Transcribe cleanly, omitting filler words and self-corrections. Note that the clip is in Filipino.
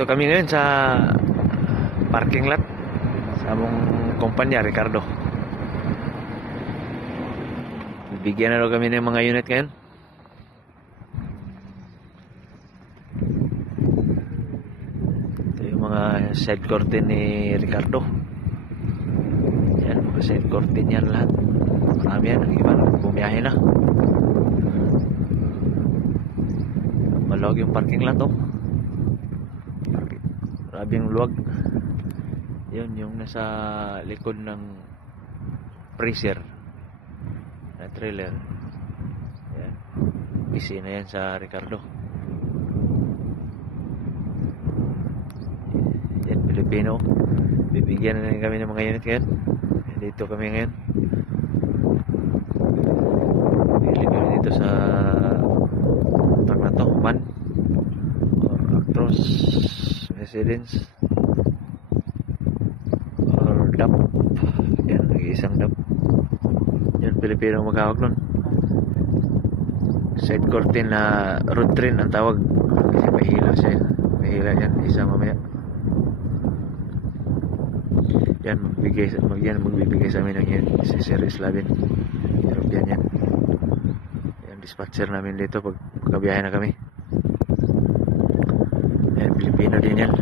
Dito kami ngayon sa parking lot sa among kumpanya, Ricardo. Bibigyan na daw kami ng mga unit ngayon. Ito yung mga side curtain ni Ricardo. Yan, mga side curtain yan lahat. Marami yan, ang iba bumiyahe na. Maluwag yung parking lot, oh. Marabing luwag. Yun yung nasa likod ng freezer na trailer. Yan, busy na yan sa Ricardo. Yan, Pilipino. Bibigyan na kami ng mga unit ngayon. Dito kami ngayon. Bili kami dito sa tag na to, man or Actros Residence or DAP. Yan, nag-iisang DAP. Yan, Pilipino maghawak nun. Side curtain na road train ang tawag kasi mahila siya. Mahila yan, isa mamaya. Yan, magbibigay sa amin ng yan si Series 11 European yan. Yan, dispatcher namin dito pagkabiyahe na kami. Yan, Pilipino din yan.